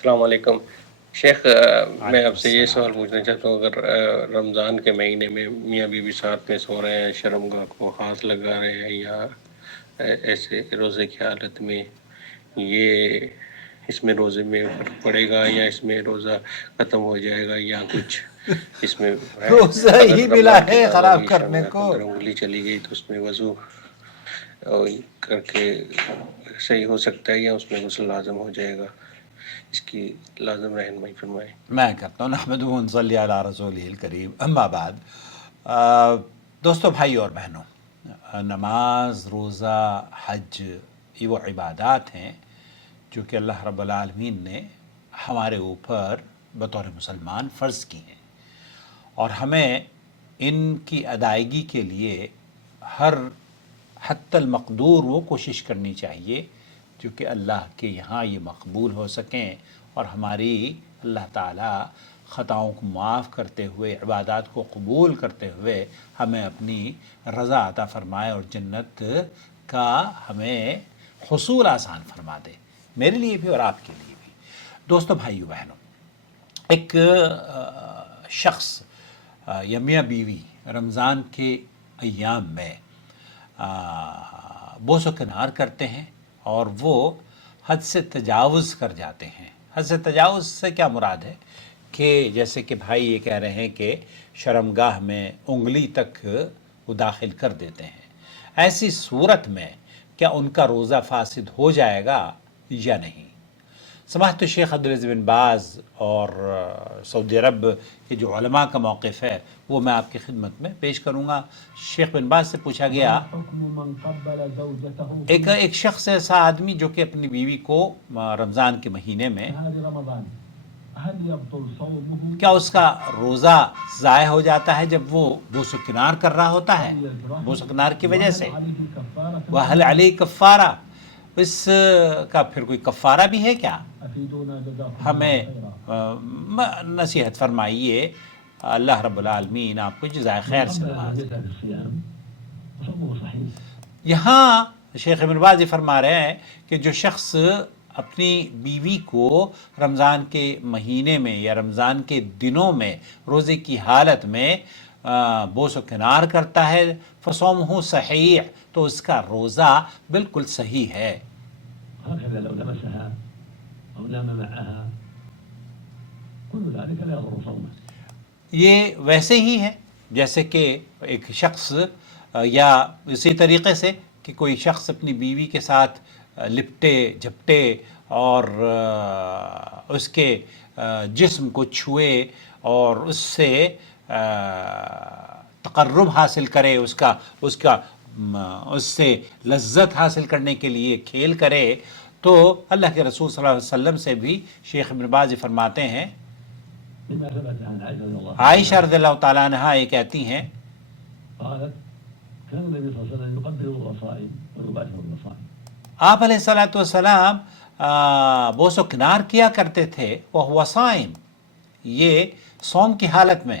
السلام علیکم شیخ، میں وعلیکم آپ سے یہ سوال السلام۔ پوچھنا چاہتا ہوں، اگر رمضان کے مہینے میں میاں بیوی ساتھ میں سو رہے ہیں، شرمگاہ کو ہاتھ لگا رہے ہیں، یا ایسے روزے کی حالت میں، یہ اس میں روزے میں فرق پڑے گا، یا اس میں روزہ ختم ہو جائے گا، یا کچھ اس میں ہے؟ روزہ اگر ہی ملا رمضان کے ہے بعد خراب ابھی کرنے شرمگاہ کے کو۔ اندر انگلی چلی گئی تو اس میں وضو کر کے صحیح ہو سکتا ہے، یا اس میں غسل لازم ہو جائے گا؟ اس کی لازم رہنمائی فرمائیں۔ میں کرتا ہوں نحمدہ و نصلی علی رسولہ الکریم، اما بعد۔ دوستو، بھائی اور بہنوں، نماز، روزہ، حج، یہ وہ عبادات ہیں جو کہ اللہ رب العالمین نے ہمارے اوپر بطور مسلمان فرض کی ہیں، اور ہمیں ان کی ادائیگی کے لیے ہر حتی المقدور وہ کوشش کرنی چاہیے جو کہ اللہ کے یہاں یہ مقبول ہو سکیں، اور ہماری اللہ تعالی خطاؤں کو معاف کرتے ہوئے، عبادات کو قبول کرتے ہوئے ہمیں اپنی رضا عطا فرمائے اور جنت کا ہمیں حصول آسان فرما دے، میرے لیے بھی اور آپ کے لیے بھی۔ دوستو، بھائیو، بہنوں، ایک شخص یا میاں بیوی رمضان کے ایام میں بوس و کنار کرتے ہیں، اور وہ حد سے تجاوز کر جاتے ہیں۔ حد سے تجاوز سے کیا مراد ہے کہ جیسے کہ بھائی یہ کہہ رہے ہیں کہ شرمگاہ میں انگلی تک وہ داخل کر دیتے ہیں، ایسی صورت میں کیا ان کا روزہ فاسد ہو جائے گا یا نہیں؟ سماحت الشیخ عبدالعزیز بن باز اور سعودی عرب کے جو علماء کا موقف ہے وہ میں آپ کی خدمت میں پیش کروں گا۔ شیخ بن باز سے پوچھا گیا، ایک شخص ایسا آدمی جو کہ اپنی بیوی کو رمضان کے مہینے میں، کیا اس کا روزہ ضائع ہو جاتا ہے جب وہ بوس و کنار کر رہا ہوتا ہے بوس و کنار کی وجہ سے؟ وَهَلْ عَلَيْهِ کفارہ، اس کا پھر کوئی کفارہ بھی ہے کیا؟ ہمیں نصیحت فرمائیے، اللہ رب العالمین آپ کو جزائے خیر سے نوازے۔ یہاں شیخ ابن باز فرما رہے ہیں کہ جو شخص اپنی بیوی کو رمضان کے مہینے میں یا رمضان کے دنوں میں روزے کی حالت میں بوس و کنار کرتا ہے، فصومہ صحیح، تو اس کا روزہ بالکل صحیح ہے۔ یہ ویسے ہی ہے جیسے کہ ایک شخص یا اسی طریقے سے کہ کوئی شخص اپنی بیوی کے ساتھ لپٹے جھپٹے اور اس کے جسم کو چھوئے اور اس سے تقرب حاصل کرے، اس سے لذت حاصل کرنے کے لیے کھیل کرے، تو اللہ کے رسول صلی اللہ علیہ وسلم سے بھی شیخ ابن باز فرماتے ہیں، عائشہ رضی اللہ تعالیٰ عنہ یہ کہتی ہیں، آپ علیہ الصلوۃ والسلام بوس و کنار کیا کرتے تھے، وہ صائم، یہ صوم کی حالت میں،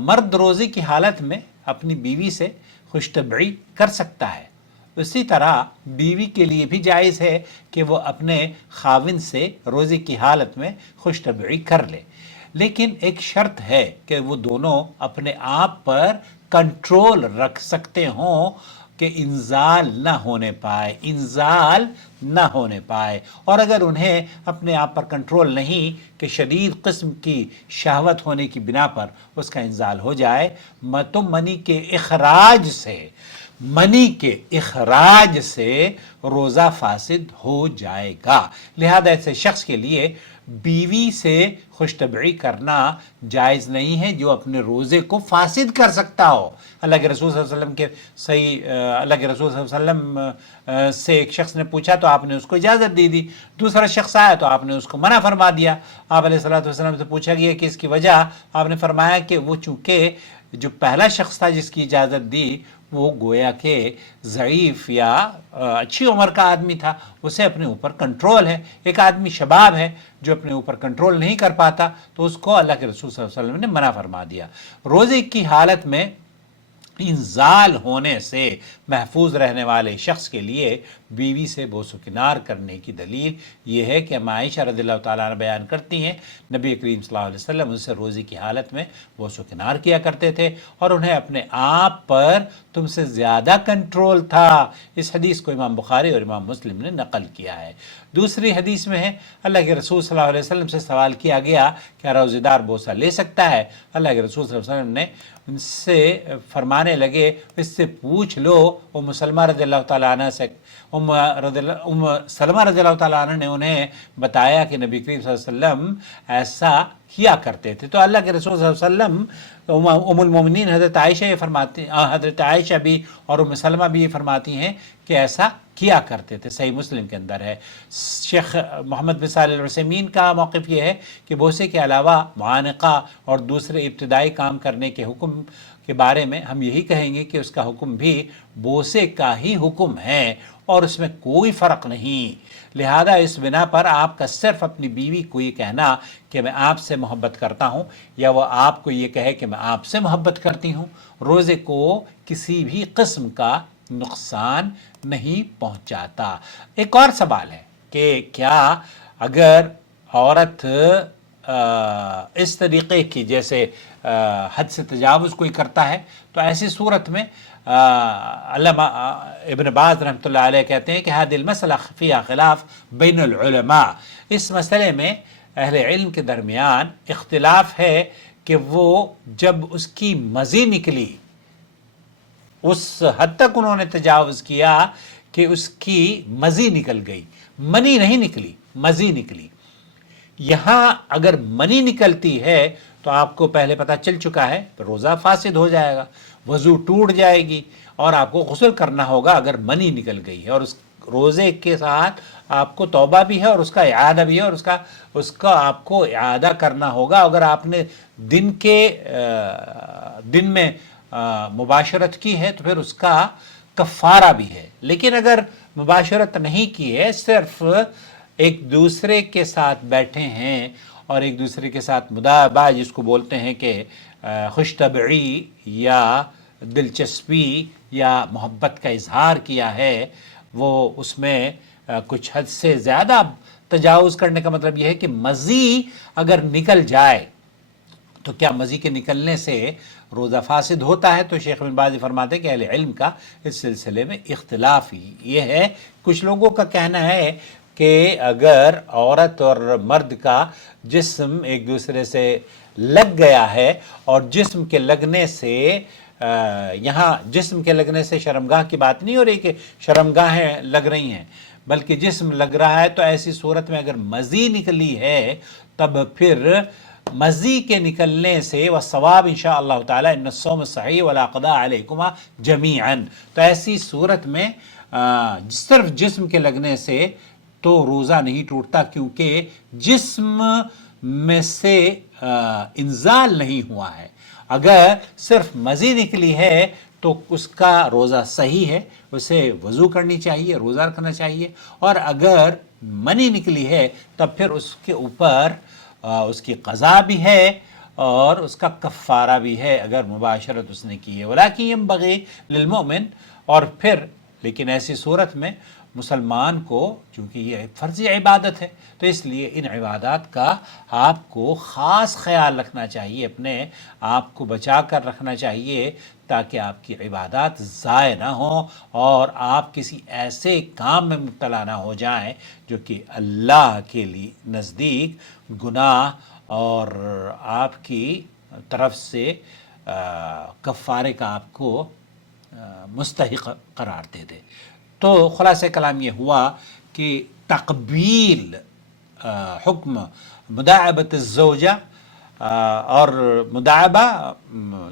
مرد روزے کی حالت میں اپنی بیوی سے خوش طبعی کر سکتا ہے، اسی طرح بیوی کے لیے بھی جائز ہے کہ وہ اپنے خاوند سے روزے کی حالت میں خوش طبعی کر لے، لیکن ایک شرط ہے کہ وہ دونوں اپنے آپ پر کنٹرول رکھ سکتے ہوں کہ انزال نہ ہونے پائے، اور اگر انہیں اپنے آپ پر کنٹرول نہیں کہ شدید قسم کی شہوت ہونے کی بنا پر اس کا انزال ہو جائے، تو منی کے اخراج سے روزہ فاسد ہو جائے گا۔ لہذا ایسے شخص کے لیے بیوی سے خوش طبعی کرنا جائز نہیں ہے جو اپنے روزے کو فاسد کر سکتا ہو۔ اللہ کے رسول صلی اللہ علیہ وسلم اللہ کے رسول صلی اللہ علیہ وسلم سے ایک شخص نے پوچھا تو آپ نے اس کو اجازت دے دی، دوسرا شخص آیا تو آپ نے اس کو منع فرما دیا۔ آپ علیہ الصلوۃ والسلام سے پوچھا گیا کہ اس کی وجہ، آپ نے فرمایا کہ وہ چونکہ جو پہلا شخص تھا جس کی اجازت دی وہ گویا کہ ضعیف یا اچھی عمر کا آدمی تھا، اسے اپنے اوپر کنٹرول ہے۔ ایک آدمی شباب ہے جو اپنے اوپر کنٹرول نہیں کر پاتا تو اس کو اللہ کے رسول صلی اللہ علیہ وسلم نے منع فرما دیا۔ روزے کی حالت میں انزال ہونے سے محفوظ رہنے والے شخص کے لیے بیوی سے بوس و کنار کرنے کی دلیل یہ ہے کہ عائشہ رضی اللہ تعالیٰ عنہ بیان کرتی ہیں نبی کریم صلی اللہ علیہ وسلم ان سے روزے کی حالت میں بوس و کنار کیا کرتے تھے اور انہیں اپنے آپ پر تم سے زیادہ کنٹرول تھا۔ اس حدیث کو امام بخاری اور امام مسلم نے نقل کیا ہے۔ دوسری حدیث میں ہے اللہ کے رسول صلی اللہ علیہ وسلم سے سوال کیا گیا کیا روزے دار بوسہ لے سکتا ہے؟ اللہ کے رسول صلی اللہ علیہ وسلم نے ان سے فرمانے لگے اس سے پوچھ لو۔ ام سلمہ رضی اللہ تعالیٰ عنہ سے ام سلمہ رضی اللہ تعالیٰ عنہ نے انہیں بتایا کہ نبی کریم صلی اللہ علیہ وسلم ایسا کیا کرتے تھے، تو اللہ کے رسول صلی اللہ علیہ وسلم ام المومنین حضرت عائشہ یہ فرماتی، حضرت عائشہ بھی اور ام سلمہ بھی یہ فرماتی ہیں کہ ایسا کیا کرتے تھے، صحیح مسلم کے اندر ہے۔ شیخ محمد بن صالح العثیمین کا موقف یہ ہے کہ بوسے کے علاوہ معانقہ اور دوسرے ابتدائی کام کرنے کے حکم کے بارے میں ہم یہی کہیں گے کہ اس کا حکم بھی بوسے کا ہی حکم ہے اور اس میں کوئی فرق نہیں۔ لہذا اس بنا پر آپ کا صرف اپنی بیوی کو یہ کہنا کہ میں آپ سے محبت کرتا ہوں یا وہ آپ کو یہ کہے کہ میں آپ سے محبت کرتی ہوں روزے کو کسی بھی قسم کا نقصان نہیں پہنچاتا۔ ایک اور سوال ہے کہ کیا اگر عورت اس طریقے کی جیسے حد سے تجاوز کوئی کرتا ہے تو ایسی صورت میں علامہ ابن باز رحمۃ اللہ علیہ کہتے ہیں کہ هذه المسألة فيها خلاف بین العلماء، اس مسئلے میں اہل علم کے درمیان اختلاف ہے کہ وہ جب اس کی مزی نکلی، اس حد تک انہوں نے تجاوز کیا کہ اس کی مزی نکل گئی، منی نہیں نکلی، مزی نکلی۔ یہاں اگر منی نکلتی ہے تو آپ کو پہلے پتہ چل چکا ہے تو روزہ فاسد ہو جائے گا، وضو ٹوٹ جائے گی اور آپ کو غسل کرنا ہوگا اگر منی نکل گئی ہے، اور اس روزے کے ساتھ آپ کو توبہ بھی ہے اور اس کا اعادہ بھی ہے اور اس کا آپ کو اعادہ کرنا ہوگا۔ اگر آپ نے دن میں مباشرت کی ہے تو پھر اس کا کفارہ بھی ہے، لیکن اگر مباشرت نہیں کی ہے، صرف ایک دوسرے کے ساتھ بیٹھے ہیں اور ایک دوسرے کے ساتھ مداعبہ جس کو بولتے ہیں کہ خوش طبعی یا دلچسپی یا محبت کا اظہار کیا ہے، وہ اس میں کچھ حد سے زیادہ تجاوز کرنے کا مطلب یہ ہے کہ مزی اگر نکل جائے تو کیا مزی کے نکلنے سے روزہ فاسد ہوتا ہے؟ تو شیخ بن باز فرماتے ہیں کہ اہل علم کا اس سلسلے میں اختلاف ہی یہ ہے۔ کچھ لوگوں کا کہنا ہے کہ اگر عورت اور مرد کا جسم ایک دوسرے سے لگ گیا ہے اور جسم کے لگنے سے یہاں جسم کے لگنے سے شرمگاہ کی بات نہیں ہو رہی کہ شرمگاہیں لگ رہی ہیں، بلکہ جسم لگ رہا ہے، تو ایسی صورت میں اگر مزی نکلی ہے تب پھر مزی کے نکلنے سے والثواب انشاءاللہ تعالی ان الصوم صحیح ولا قضاء علیکما جمیعا، تو ایسی صورت میں صرف جسم کے لگنے سے تو روزہ نہیں ٹوٹتا کیونکہ جسم میں سے انزال نہیں ہوا ہے۔ اگر صرف مزی نکلی ہے تو اس کا روزہ صحیح ہے، اسے وضو کرنی چاہیے، روزہ رکھنا چاہیے، اور اگر منی نکلی ہے تب پھر اس کے اوپر اس کی قضا بھی ہے اور اس کا کفارہ بھی ہے اگر مباشرت اس نے کی ہے۔ ولیکن ینبغی للمؤمن، اور پھر لیکن ایسی صورت میں مسلمان کو چونکہ یہ فرضی عبادت ہے تو اس لیے ان عبادات کا آپ کو خاص خیال رکھنا چاہیے، اپنے آپ کو بچا کر رکھنا چاہیے تاکہ آپ کی عبادات ضائع نہ ہوں اور آپ کسی ایسے کام میں مبتلا نہ ہو جائیں جو کہ اللہ کے لیے نزدیک گناہ اور آپ کی طرف سے کفارے کا آپ کو مستحق قرار دے دے۔ تو خلاصہ کلام یہ ہوا کہ تقبیل حکم مداعبت الزوجہ اور مداعبہ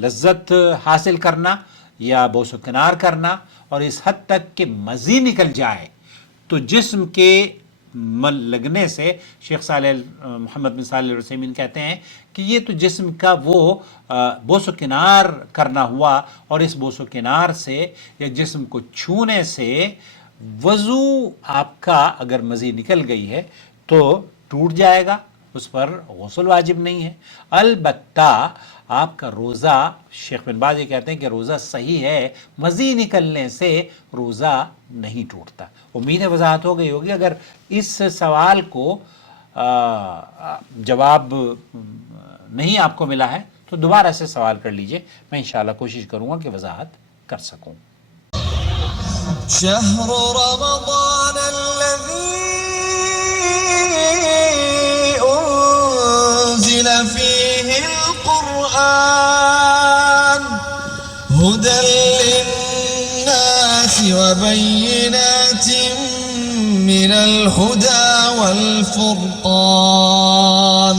لذت حاصل کرنا یا بوس و کنار کرنا، اور اس حد تک کہ مزی نکل جائے تو جسم کے لگنے سے شیخ صالح محمد بن صالح العثیمین کہتے ہیں کہ یہ تو جسم کا وہ بوس و کنار کرنا ہوا، اور اس بوس و کنار سے یا جسم کو چھونے سے وضو آپ کا اگر مزی نکل گئی ہے تو ٹوٹ جائے گا، اس پر غسل واجب نہیں ہے۔ البتہ آپ کا روزہ، شیخ بن باز یہ کہتے ہیں کہ روزہ صحیح ہے، مزید نکلنے سے روزہ نہیں ٹوٹتا۔ امید ہے وضاحت ہو گئی ہوگی۔ اگر اس سوال کو جواب نہیں آپ کو ملا ہے تو دوبارہ سے سوال کر لیجئے، میں انشاءاللہ کوشش کروں گا کہ وضاحت کر سکوں۔ شهر رمضان الذي أنزل فيه القرآن هدى للناس وبينات من الهدى والفرقان